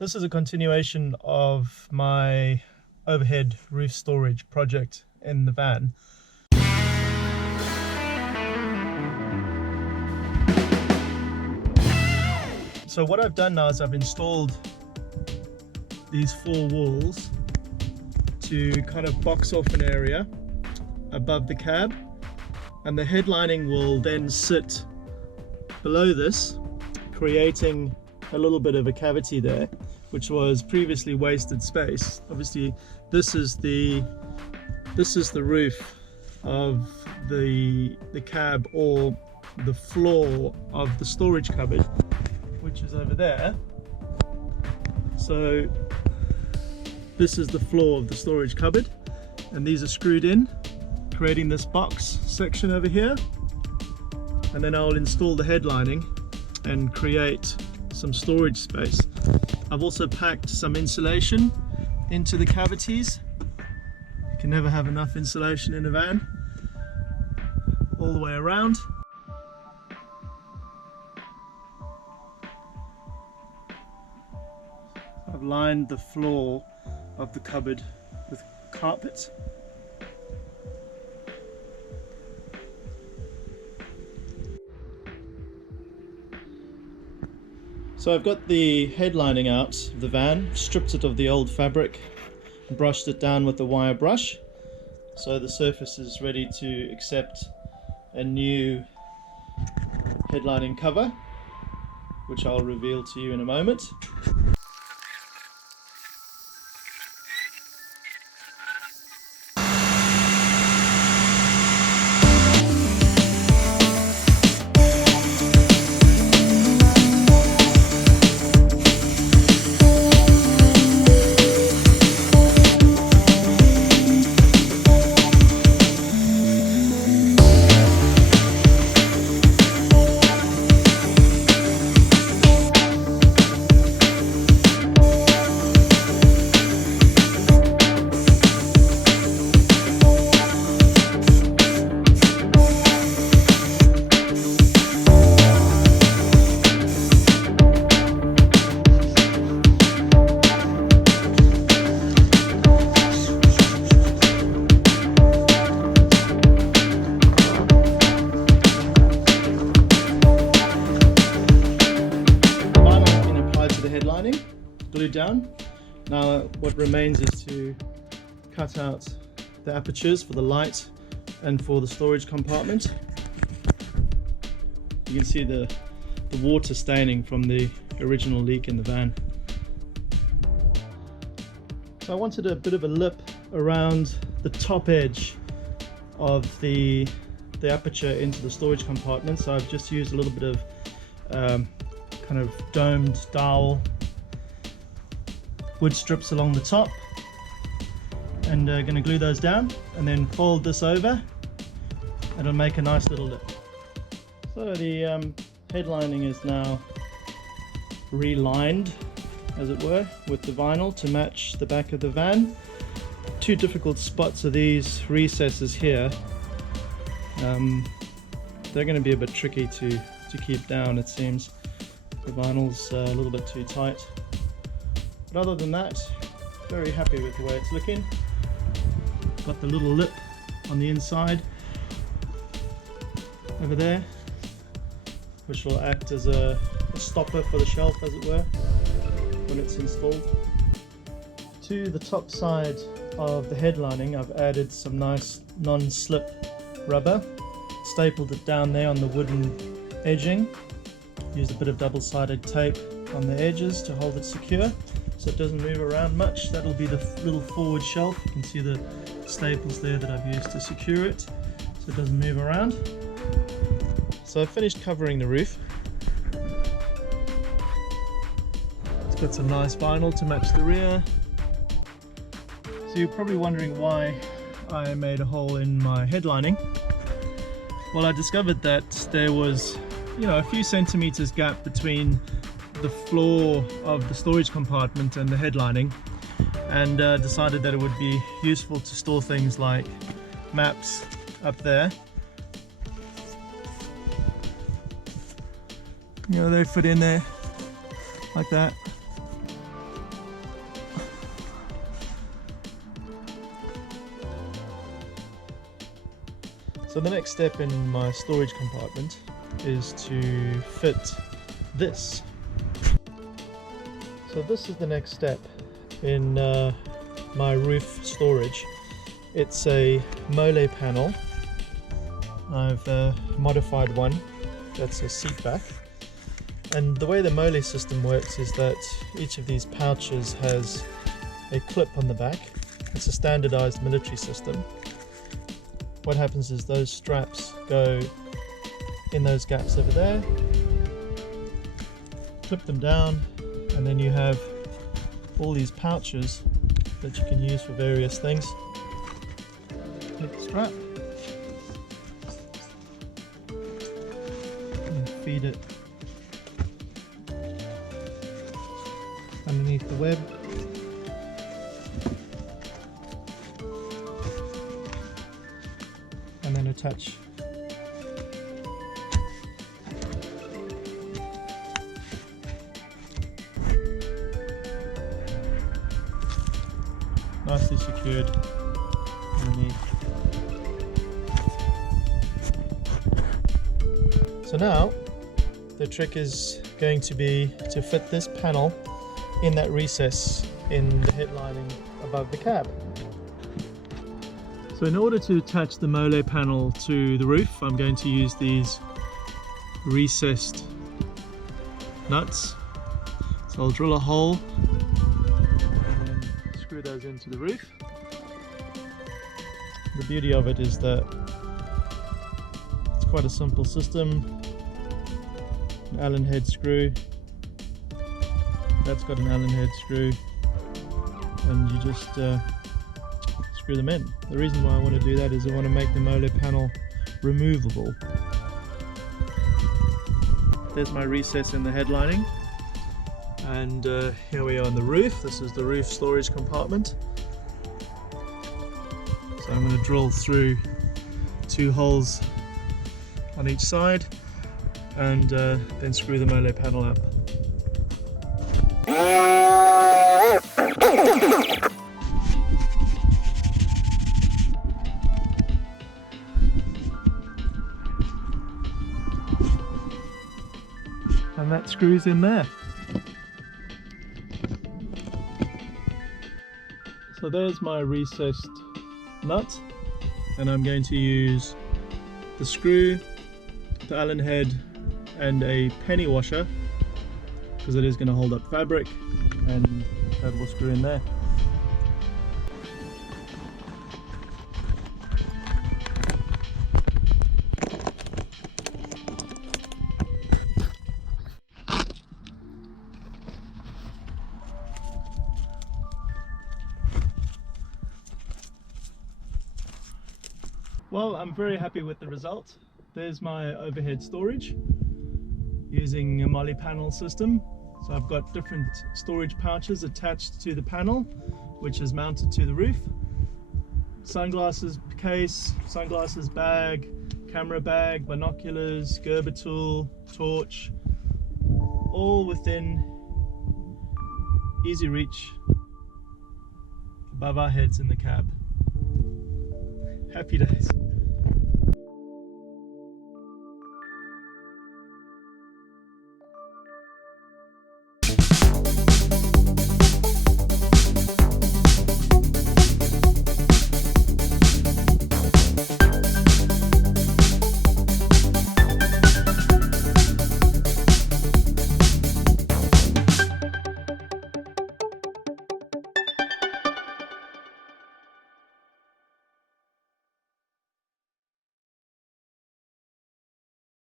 This is a continuation of my overhead roof storage project in the van. So what I've done now is I've installed these 4 walls to kind of box off an area above the cab, and the headlining will then sit below this, creating a little bit of a cavity there, which was previously wasted space. Obviously this is the roof of the cab, or the floor of the storage cupboard, which is over there. So this is the floor of the storage cupboard, and these are screwed in, creating this box section over here. And then I'll install the headlining and create some storage space. I've also packed some insulation into the cavities. You can never have enough insulation in a van, all the way around. I've lined the floor of the cupboard with carpet. So I've got the headlining out of the van, stripped it of the old fabric, and brushed it down with a wire brush. So the surface is ready to accept a new headlining cover, which I'll reveal to you in a moment. Glued down. Now what remains is to cut out the apertures for the light and for the storage compartment. You can see the water staining from the original leak in the van. So I wanted a bit of a lip around the top edge of the aperture into the storage compartment, so I've just used a little bit of kind of domed dowel wood strips along the top, and going to glue those down and then fold this over, and it'll make a nice little lip. So the headlining is now relined, as it were, with the vinyl to match the back of the van. 2 difficult spots are these recesses here. They're going to be a bit tricky to keep down, it seems. The vinyl's a little bit too tight. But other than that, very happy with the way it's looking. Got the little lip on the inside over there, which will act as a stopper for the shelf, as it were, when it's installed. To the top side of the headlining, I've added some nice non-slip rubber, stapled it down there on the wooden edging, used a bit of double-sided tape on the edges to hold it secure so it doesn't move around much. That'll be the little forward shelf. You can see the staples there that I've used to secure it so it doesn't move around. So I've finished covering the roof. It's got some nice vinyl to match the rear. So you're probably wondering why I made a hole in my headlining. Well, I discovered that there was, a few centimeters gap between the floor of the storage compartment and the headlining, and decided that it would be useful to store things like maps up there. They fit in there like that. So the next step in my storage compartment is to fit this. So this is the next step in my roof storage. It's a molle panel. I've modified one that's a seat back. And the way the molle system works is that each of these pouches has a clip on the back. It's a standardized military system. What happens is those straps go in those gaps over there, clip them down, and then you have all these pouches that you can use for various things. Take the strap and feed it underneath the web. And then attach nicely secured underneath. So now the trick is going to be to fit this panel in that recess in the head lining above the cab. So in order to attach the molle panel to the roof, I'm going to use these recessed nuts. So I'll drill a hole and then screw those into the roof. The beauty of it is that it's quite a simple system. An Allen head screw, that's got an Allen head screw, and you just screw them in. The reason why I want to do that is I want to make the molle panel removable. There's my recess in the head lining, and here we are on the roof. This is the roof storage compartment. So I'm going to drill through 2 holes on each side and then screw the molle panel up. And that screws in there. So there's my recessed nut, and I'm going to use the screw, the Allen head, and a penny washer because it is going to hold up fabric, and that will screw in there. Well, I'm very happy with the result. There's my overhead storage using a molle panel system. So I've got different storage pouches attached to the panel, which is mounted to the roof. Sunglasses case, sunglasses bag, camera bag, binoculars, Gerber tool, torch, all within easy reach above our heads in the cab. Happy days.